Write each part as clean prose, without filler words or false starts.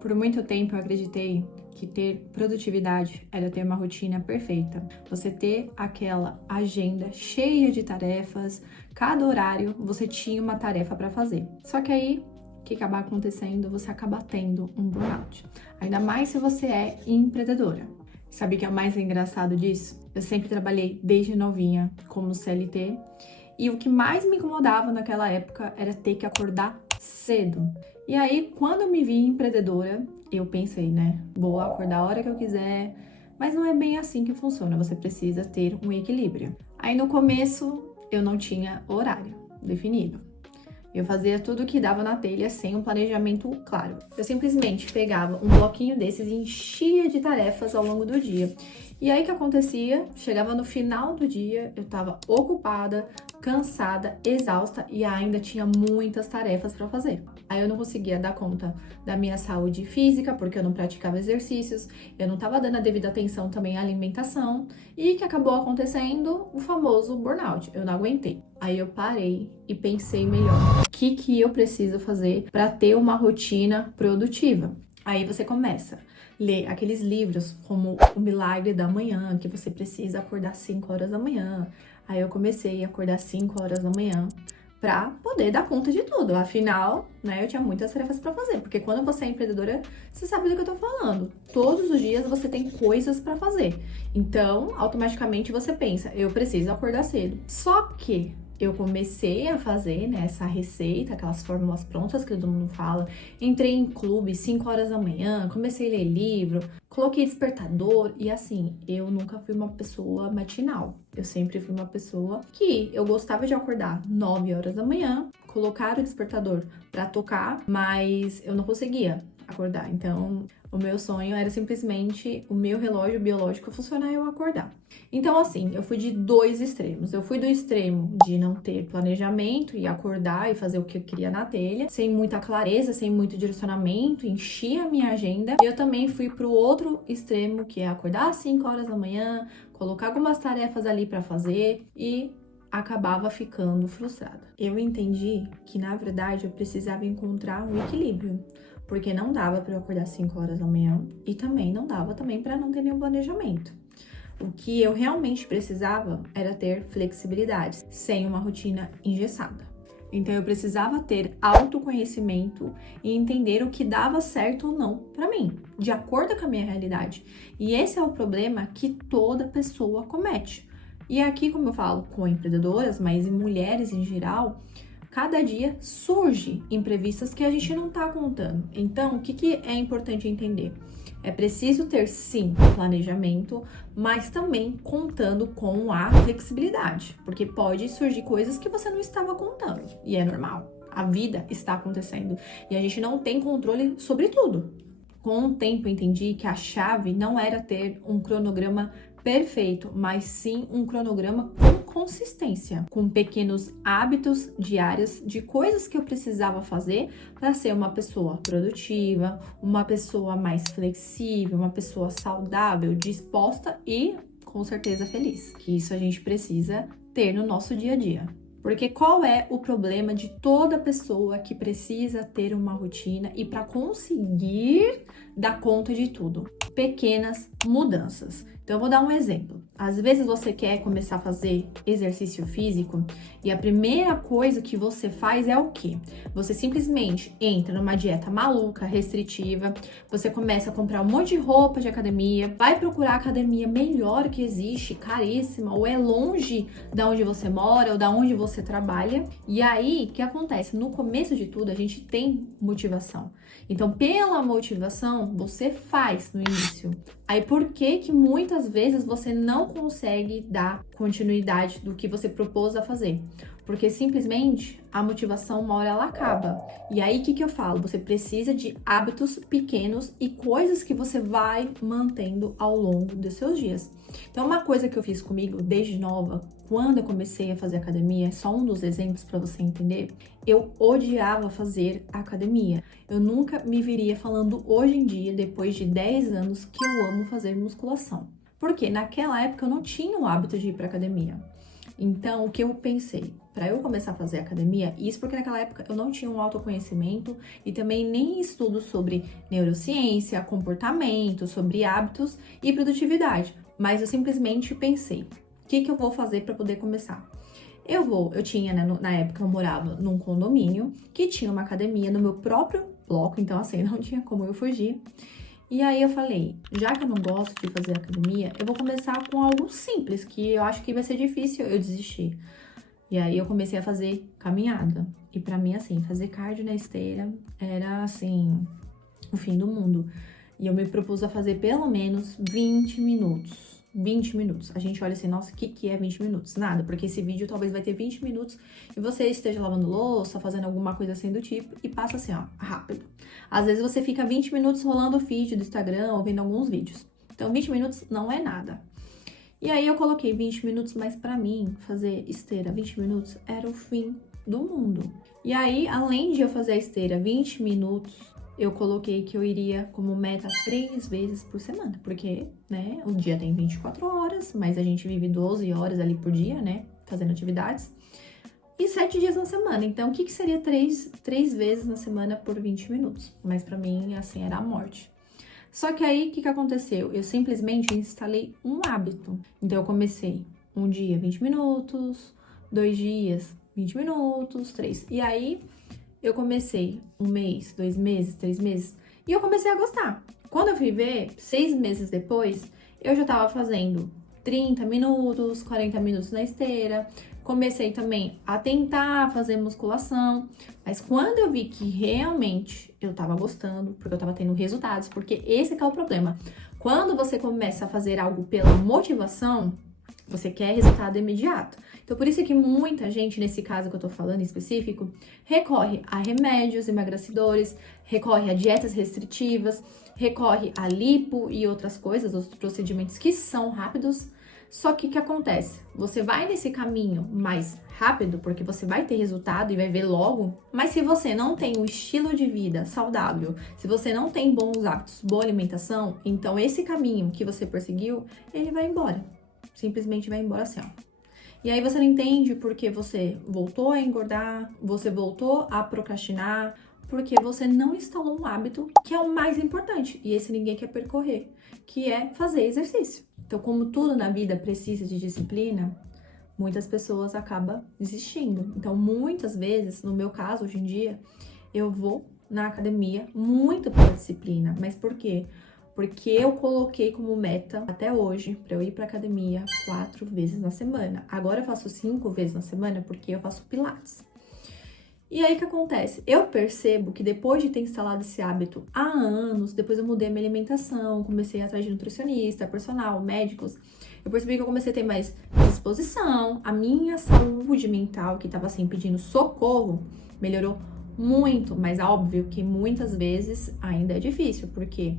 Por muito tempo eu acreditei que ter produtividade era ter uma rotina perfeita. Você ter aquela agenda cheia de tarefas, cada horário você tinha uma tarefa para fazer. Só que aí, o que acaba acontecendo? Você acaba tendo um burnout. Ainda mais se você é empreendedora. Sabe o que é o mais engraçado disso? Eu sempre trabalhei desde novinha como CLT e o que mais me incomodava naquela época era ter que acordar cedo. E aí, quando eu me vi empreendedora, eu pensei, né? Vou acordar a hora que eu quiser, mas não é bem assim que funciona, você precisa ter um equilíbrio. Aí no começo, eu não tinha horário definido. Eu fazia tudo que dava na telha sem um planejamento claro. Eu simplesmente pegava um bloquinho desses e enchia de tarefas ao longo do dia. E aí o que acontecia? Chegava no final do dia, eu estava ocupada, cansada, exausta e ainda tinha muitas tarefas para fazer. Aí eu não conseguia dar conta da minha saúde física, porque eu não praticava exercícios, eu não estava dando a devida atenção também à alimentação, e que acabou acontecendo o famoso burnout. Eu não aguentei. Aí eu parei e pensei melhor. O que eu preciso fazer para ter uma rotina produtiva? Aí você começa ler aqueles livros como O Milagre da Manhã, que você precisa acordar 5 horas da manhã. Aí eu comecei a acordar 5 horas da manhã para poder dar conta de tudo. Afinal, né, eu tinha muitas tarefas para fazer, porque quando você é empreendedora, você sabe do que eu tô falando. Todos os dias você tem coisas para fazer. Então, automaticamente você pensa, eu preciso acordar cedo. Só que eu comecei a fazer, né, essa receita, aquelas fórmulas prontas que todo mundo fala. Entrei em clube 5 horas da manhã, comecei a ler livro, coloquei despertador e assim, eu nunca fui uma pessoa matinal. Eu sempre fui uma pessoa que eu gostava de acordar 9 horas da manhã, colocar o despertador para tocar, mas eu não conseguia acordar. Então, o meu sonho era simplesmente o meu relógio biológico funcionar e eu acordar. Então, assim, eu fui de dois extremos. Eu fui do extremo de não ter planejamento e acordar e fazer o que eu queria na telha, sem muita clareza, sem muito direcionamento, enchia a minha agenda. E eu também fui pro outro extremo, que é acordar às 5 horas da manhã, colocar algumas tarefas ali para fazer e acabava ficando frustrada. Eu entendi que, na verdade, eu precisava encontrar um equilíbrio, porque não dava para eu acordar 5 horas da manhã e também não dava também para não ter nenhum planejamento. O que eu realmente precisava era ter flexibilidade, sem uma rotina engessada. Então eu precisava ter autoconhecimento e entender o que dava certo ou não para mim, de acordo com a minha realidade. E esse é o problema que toda pessoa comete. E aqui, como eu falo com empreendedoras, mas em mulheres em geral, cada dia surge imprevistas que a gente não está contando. Então, o que é importante entender? É preciso ter, sim, planejamento, mas também contando com a flexibilidade, porque pode surgir coisas que você não estava contando, e é normal. A vida está acontecendo e a gente não tem controle sobre tudo. Com o tempo, entendi que a chave não era ter um cronograma perfeito, mas sim um cronograma com consistência, com pequenos hábitos diários de coisas que eu precisava fazer para ser uma pessoa produtiva, uma pessoa mais flexível, uma pessoa saudável, disposta e com certeza feliz. Que isso a gente precisa ter no nosso dia a dia. Porque qual é o problema de toda pessoa que precisa ter uma rotina e para conseguir dar conta de tudo? Pequenas mudanças. Então, eu vou dar um exemplo. Às vezes você quer começar a fazer exercício físico e a primeira coisa que você faz é o quê? Você simplesmente entra numa dieta maluca, restritiva, você começa a comprar um monte de roupa de academia, vai procurar a academia melhor que existe, caríssima, ou é longe da onde você mora ou da onde você trabalha. E aí, o que acontece? No começo de tudo, a gente tem motivação. Então, pela motivação, você faz no início. Aí, por que muitas vezes você não consegue dar continuidade do que você propôs a fazer? Porque simplesmente a motivação, uma hora ela acaba. E aí, o que eu falo? Você precisa de hábitos pequenos e coisas que você vai mantendo ao longo dos seus dias. Então, uma coisa que eu fiz comigo desde nova, quando eu comecei a fazer academia, só um dos exemplos para você entender, eu odiava fazer academia. Eu nunca me viria falando hoje em dia, depois de 10 anos, que eu amo fazer musculação. Porque naquela época eu não tinha o hábito de ir para academia. Então, o que eu pensei? Para eu começar a fazer academia, isso porque naquela época eu não tinha um autoconhecimento e também nem estudo sobre neurociência, comportamento, sobre hábitos e produtividade. Mas eu simplesmente pensei, o que eu vou fazer para poder começar? Eu tinha, né, na época eu morava num condomínio que tinha uma academia no meu próprio bloco, então assim, não tinha como eu fugir. E aí eu falei, já que eu não gosto de fazer academia, eu vou começar com algo simples, que eu acho que vai ser difícil eu desistir. E aí eu comecei a fazer caminhada. E pra mim, assim, fazer cardio na esteira era, assim, o fim do mundo. E eu me propus a fazer pelo menos 20 minutos. 20 minutos. A gente olha assim, nossa, o que é 20 minutos? Nada, porque esse vídeo talvez vai ter 20 minutos e você esteja lavando louça, fazendo alguma coisa assim do tipo, e passa assim, ó, rápido. Às vezes você fica 20 minutos rolando o feed do Instagram ou vendo alguns vídeos. Então, 20 minutos não é nada. E aí eu coloquei 20 minutos, mas pra mim, fazer esteira 20 minutos era o fim do mundo. E aí, além de eu fazer a esteira 20 minutos, eu coloquei que eu iria como meta 3 vezes por semana, porque, né, o dia tem 24 horas, mas a gente vive 12 horas ali por dia, né, fazendo atividades, e 7 dias na semana. Então, o que seria 3 vezes na semana por 20 minutos? Mas pra mim, assim, era a morte. Só que aí, o que aconteceu? Eu simplesmente instalei um hábito. Então, eu comecei um dia 20 minutos, 2 dias 20 minutos, 3. E aí, eu comecei 1 mês, 2 meses, 3 meses, e eu comecei a gostar. Quando eu fui ver, 6 meses depois, eu já tava fazendo 30 minutos, 40 minutos na esteira. Comecei também a tentar fazer musculação, mas quando eu vi que realmente eu tava gostando, porque eu tava tendo resultados, porque esse é que é o problema. Quando você começa a fazer algo pela motivação, você quer resultado imediato. Então, por isso que muita gente, nesse caso que eu tô falando em específico, recorre a remédios emagrecedores, recorre a dietas restritivas, recorre a lipo e outras coisas, outros procedimentos que são rápidos. Só que o que acontece? Você vai nesse caminho mais rápido, porque você vai ter resultado e vai ver logo, mas se você não tem um estilo de vida saudável, se você não tem bons hábitos, boa alimentação, então esse caminho que você perseguiu, ele vai embora. Simplesmente vai embora assim, ó. E aí você não entende porque você voltou a engordar, você voltou a procrastinar, porque você não instalou um hábito que é o mais importante, e esse ninguém quer percorrer, que é fazer exercício. Então, como tudo na vida precisa de disciplina, muitas pessoas acabam desistindo. Então, muitas vezes, no meu caso, hoje em dia, eu vou na academia muito pela disciplina. Mas por quê? Porque eu coloquei como meta até hoje para eu ir para academia 4 vezes na semana. Agora eu faço 5 vezes na semana porque eu faço pilates. E aí o que acontece? Eu percebo que depois de ter instalado esse hábito há anos, depois eu mudei a minha alimentação, comecei atrás de nutricionista, personal, médicos, eu percebi que eu comecei a ter mais disposição, a minha saúde mental, que estava assim pedindo socorro, melhorou muito, mas é óbvio que muitas vezes ainda é difícil, porque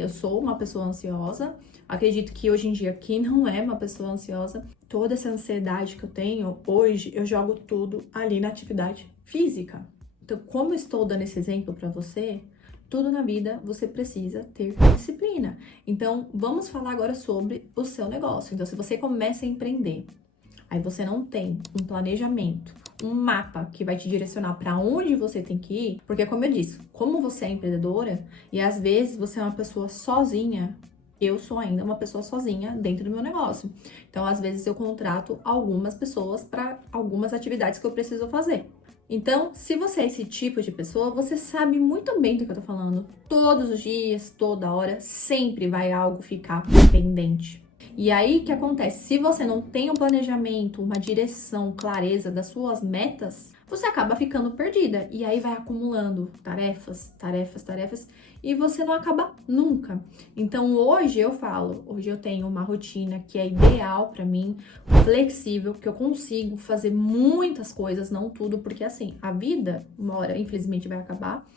eu sou uma pessoa ansiosa, acredito que hoje em dia quem não é uma pessoa ansiosa, toda essa ansiedade que eu tenho, hoje eu jogo tudo ali na atividade física. Então, como eu estou dando esse exemplo para você, tudo na vida você precisa ter disciplina. Então, vamos falar agora sobre o seu negócio. Então, se você começa a empreender, aí você não tem um planejamento, um mapa que vai te direcionar para onde você tem que ir, porque como eu disse, como você é empreendedora e às vezes você é uma pessoa sozinha, eu sou ainda uma pessoa sozinha dentro do meu negócio. Então, às vezes eu contrato algumas pessoas para algumas atividades que eu preciso fazer. Então, se você é esse tipo de pessoa, você sabe muito bem do que eu tô falando. Todos os dias, toda hora, sempre vai algo ficar pendente. E aí, o que acontece? Se você não tem um planejamento, uma direção, clareza das suas metas, você acaba ficando perdida. E aí vai acumulando tarefas, tarefas, tarefas, e você não acaba nunca. Então, hoje eu falo, hoje eu tenho uma rotina que é ideal pra mim, flexível, que eu consigo fazer muitas coisas, não tudo, porque assim, a vida, uma hora, infelizmente, vai acabar.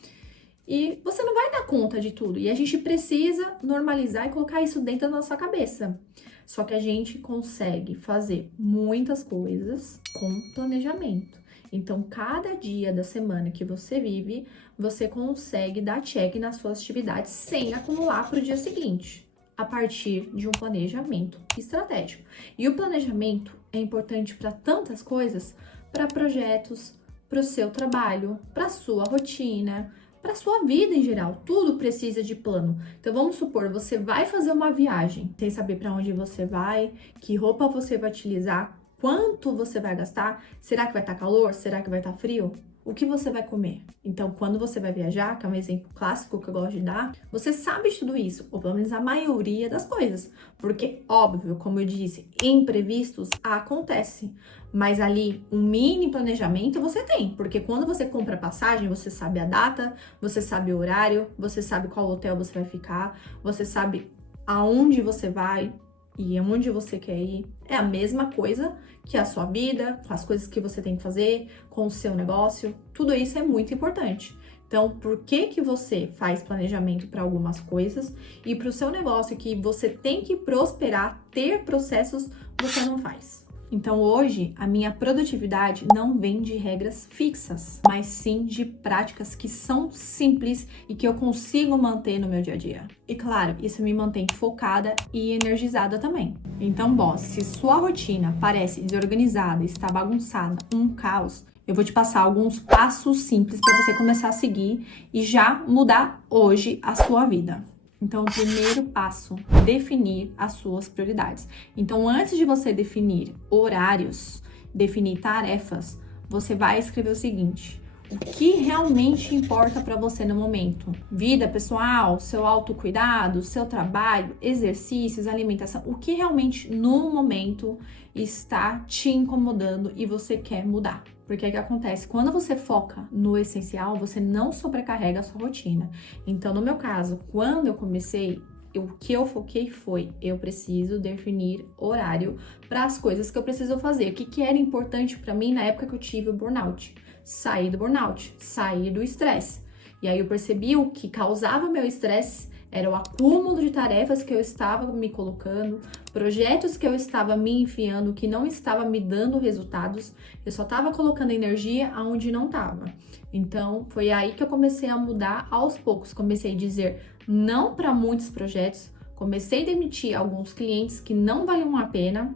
E você não vai dar conta de tudo. E a gente precisa normalizar e colocar isso dentro da nossa cabeça. Só que a gente consegue fazer muitas coisas com planejamento. Então, cada dia da semana que você vive, você consegue dar check nas suas atividades sem acumular para o dia seguinte. a partir de um planejamento estratégico. E o planejamento é importante para tantas coisas, para projetos, para o seu trabalho, para a sua rotina, para a sua vida em geral. Tudo precisa de plano. Então vamos supor, você vai fazer uma viagem, sem saber para onde você vai, que roupa você vai utilizar, quanto você vai gastar, será que vai estar calor, será que vai estar frio? O que você vai comer? Então, quando você vai viajar, que é um exemplo clássico que eu gosto de dar, você sabe de tudo isso, ou pelo menos a maioria das coisas. Porque, óbvio, como eu disse, imprevistos acontecem. Mas ali, um mini planejamento você tem. Porque quando você compra a passagem, você sabe a data, você sabe o horário, você sabe qual hotel você vai ficar, você sabe aonde você vai e aonde você quer ir. É a mesma coisa que a sua vida, com as coisas que você tem que fazer, com o seu negócio. Tudo isso é muito importante. Então, por que você faz planejamento para algumas coisas e para o seu negócio que você tem que prosperar, ter processos, você não faz? Então, hoje, a minha produtividade não vem de regras fixas, mas sim de práticas que são simples e que eu consigo manter no meu dia a dia. E claro, isso me mantém focada e energizada também. Então, bom, se sua rotina parece desorganizada, está bagunçada, um caos, eu vou te passar alguns passos simples para você começar a seguir e já mudar hoje a sua vida. Então, o primeiro passo, definir as suas prioridades. Então, antes de você definir horários, definir tarefas, você vai escrever o seguinte: o que realmente importa para você no momento? Vida pessoal, seu autocuidado, seu trabalho, exercícios, alimentação. O que realmente no momento está te incomodando e você quer mudar? Porque é que acontece? Quando você foca no essencial, você não sobrecarrega a sua rotina. Então, no meu caso, quando eu comecei, o que eu foquei foi: eu preciso definir horário para as coisas que eu preciso fazer. O que era importante para mim na época que eu tive o burnout? Sair do burnout, sair do estresse. E aí eu percebi o que causava o meu estresse era o acúmulo de tarefas que eu estava me colocando, projetos que eu estava me enfiando que não estava me dando resultados, eu só estava colocando energia aonde não estava. Então, foi aí que eu comecei a mudar aos poucos. Comecei a dizer não para muitos projetos, comecei a demitir alguns clientes que não valiam a pena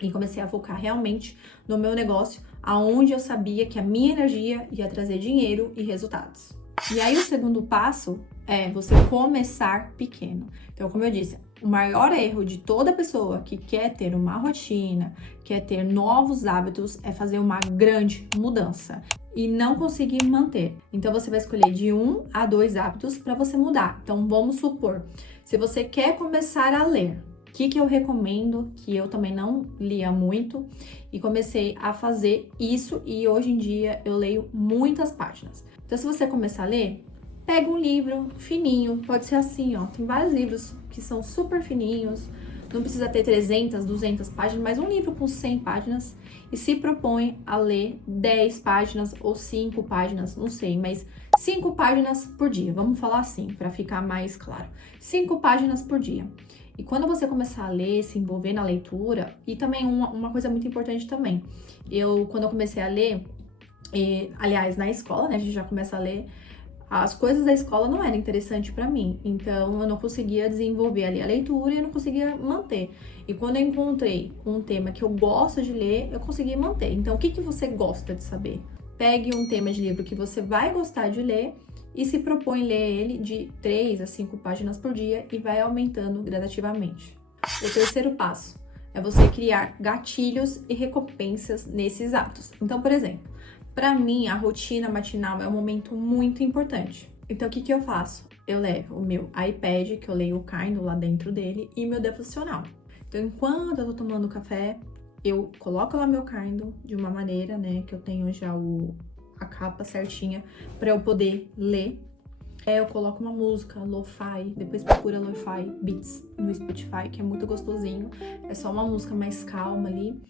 e comecei a focar realmente no meu negócio, aonde eu sabia que a minha energia ia trazer dinheiro e resultados. E aí o segundo passo é você começar pequeno. Então, como eu disse, o maior erro de toda pessoa que quer ter uma rotina, quer ter novos hábitos, é fazer uma grande mudança e não conseguir manter. Então, você vai escolher de 1 a 2 hábitos para você mudar. Então, vamos supor, se você quer começar a ler, o que eu recomendo, que eu também não lia muito, e comecei a fazer isso, e hoje em dia eu leio muitas páginas. Então, se você começar a ler, pega um livro fininho, pode ser assim, ó, tem vários livros que são super fininhos, não precisa ter 300, 200 páginas, mas um livro com 100 páginas, e se propõe a ler 10 páginas ou 5 páginas, não sei, mas 5 páginas por dia, vamos falar assim, para ficar mais claro. 5 páginas por dia. E quando você começar a ler, se envolver na leitura, e também uma coisa muito importante também, quando eu comecei a ler, aliás, na escola, né, a gente já começa a ler, as coisas da escola não eram interessantes para mim, então eu não conseguia desenvolver ali a leitura e eu não conseguia manter. E quando eu encontrei um tema que eu gosto de ler, eu consegui manter. Então, o que você gosta de saber? Pegue um tema de livro que você vai gostar de ler e se propõe ler ele de 3 a 5 páginas por dia e vai aumentando gradativamente. O terceiro passo é você criar gatilhos e recompensas nesses hábitos. Então, por exemplo, para mim, a rotina matinal é um momento muito importante. Então, o que eu faço? Eu levo o meu iPad, que eu leio o Kindle lá dentro dele, e meu devocional. Então, enquanto eu tô tomando café, eu coloco lá meu Kindle de uma maneira, né, que eu tenho já a capa certinha para eu poder ler. Eu coloco uma música, lo-fi, depois procura lo-fi beats no Spotify, que é muito gostosinho. É só uma música mais calma ali.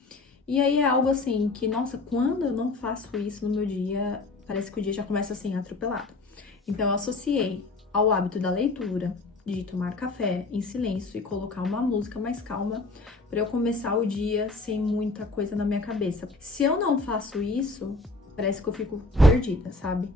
E aí é algo assim que, nossa, quando eu não faço isso no meu dia, parece que o dia já começa assim, atropelado. Então eu associei ao hábito da leitura, de tomar café em silêncio e colocar uma música mais calma para eu começar o dia sem muita coisa na minha cabeça. Se eu não faço isso, parece que eu fico perdida, sabe?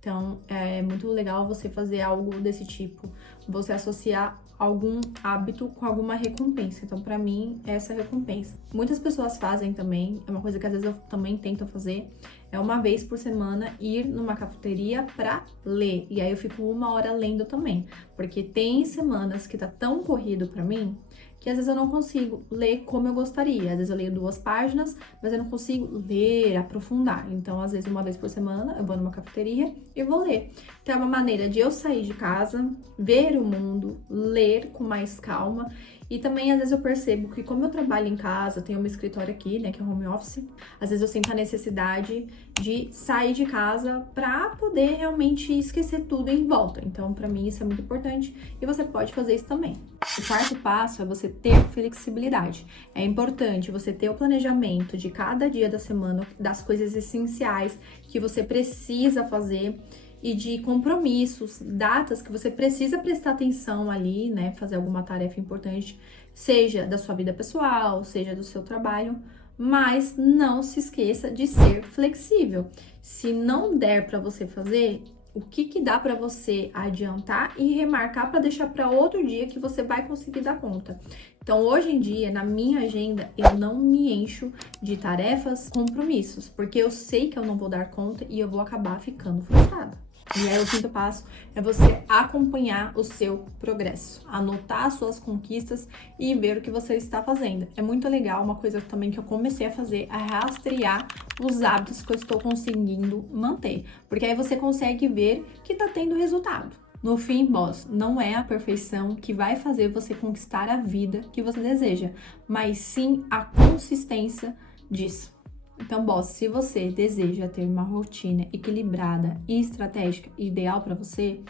Então, é muito legal você fazer algo desse tipo, você associar algum hábito com alguma recompensa. Então, pra mim, essa é a recompensa. Muitas pessoas fazem também, é uma coisa que às vezes eu também tento fazer, é uma vez por semana ir numa cafeteria pra ler. E aí eu fico 1 hora lendo também, porque tem semanas que tá tão corrido pra mim que às vezes eu não consigo ler como eu gostaria. Às vezes eu leio 2 páginas, mas eu não consigo ler, aprofundar. Então, às vezes, uma vez por semana, eu vou numa cafeteria e vou ler. Então, é uma maneira de eu sair de casa, ver o mundo, ler com mais calma. E também, às vezes, eu percebo que como eu trabalho em casa, eu tenho um escritório aqui, né, que é home office, às vezes eu sinto a necessidade de sair de casa para poder realmente esquecer tudo em volta. Então, para mim, isso é muito importante e você pode fazer isso também. O 4º passo é você ter flexibilidade. É importante você ter o planejamento de cada dia da semana, das coisas essenciais que você precisa fazer e de compromissos, datas que você precisa prestar atenção ali, né? Fazer alguma tarefa importante, seja da sua vida pessoal, seja do seu trabalho, mas não se esqueça de ser flexível. Se não der para você fazer, o que dá para você adiantar e remarcar para deixar para outro dia que você vai conseguir dar conta. Então, hoje em dia, na minha agenda, eu não me encho de tarefas, compromissos, porque eu sei que eu não vou dar conta e eu vou acabar ficando frustrada. E aí, o 5º passo é você acompanhar o seu progresso, anotar as suas conquistas e ver o que você está fazendo. É muito legal, uma coisa também que eu comecei a fazer é rastrear os hábitos que eu estou conseguindo manter, porque aí você consegue ver que tá tendo resultado. No fim, boss, não é a perfeição que vai fazer você conquistar a vida que você deseja, mas sim a consistência disso. Então, boss, se você deseja ter uma rotina equilibrada e estratégica ideal para você,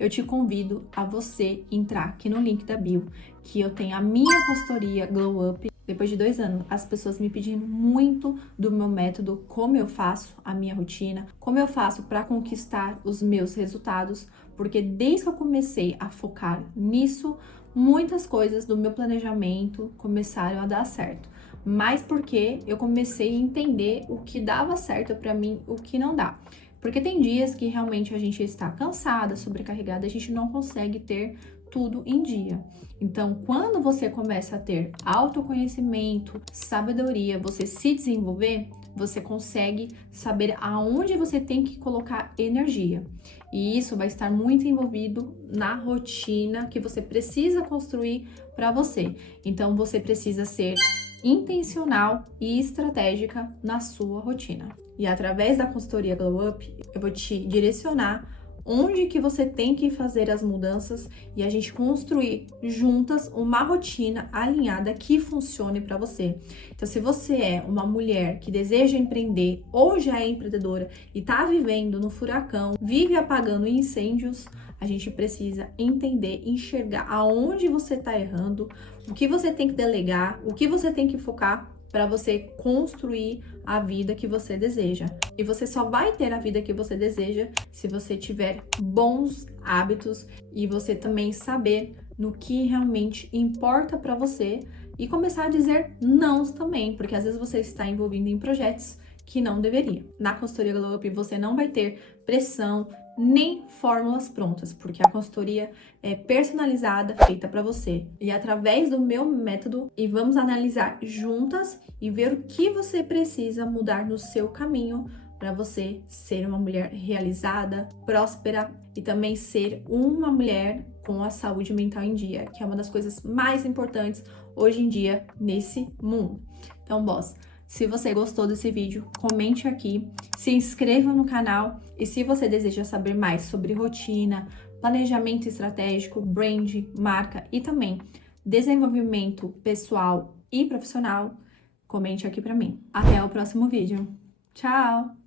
eu te convido a você entrar aqui no link da bio, que eu tenho a minha consultoria Glow Up. Depois de 2 anos, as pessoas me pedindo muito do meu método, como eu faço a minha rotina, como eu faço para conquistar os meus resultados, porque desde que eu comecei a focar nisso, muitas coisas do meu planejamento começaram a dar certo. Mas porque eu comecei a entender o que dava certo para mim, o que não dá. Porque tem dias que realmente a gente está cansada, sobrecarregada, a gente não consegue ter tudo em dia. Então, quando você começa a ter autoconhecimento, sabedoria, você se desenvolver, você consegue saber aonde você tem que colocar energia. E isso vai estar muito envolvido na rotina que você precisa construir para você. Então, você precisa ser intencional e estratégica na sua rotina. E através da consultoria Glow Up, eu vou te direcionar onde que você tem que fazer as mudanças e a gente construir juntas uma rotina alinhada que funcione para você. Então, se você é uma mulher que deseja empreender ou já é empreendedora e está vivendo no furacão, vive apagando incêndios, a gente precisa entender, enxergar aonde você está errando, o que você tem que delegar, o que você tem que focar para você construir a vida que você deseja. E você só vai ter a vida que você deseja se você tiver bons hábitos e você também saber no que realmente importa para você e começar a dizer não também, porque às vezes você está envolvido em projetos que não deveria. Na consultoria Glow Up você não vai ter pressão nem fórmulas prontas, porque a consultoria é personalizada, feita para você. E através do meu método, e vamos analisar juntas e ver o que você precisa mudar no seu caminho para você ser uma mulher realizada, próspera e também ser uma mulher com a saúde mental em dia, que é uma das coisas mais importantes hoje em dia nesse mundo. Então, boss, se você gostou desse vídeo, comente aqui, se inscreva no canal e se você deseja saber mais sobre rotina, planejamento estratégico, brand, marca e também desenvolvimento pessoal e profissional, comente aqui para mim. Até o próximo vídeo. Tchau!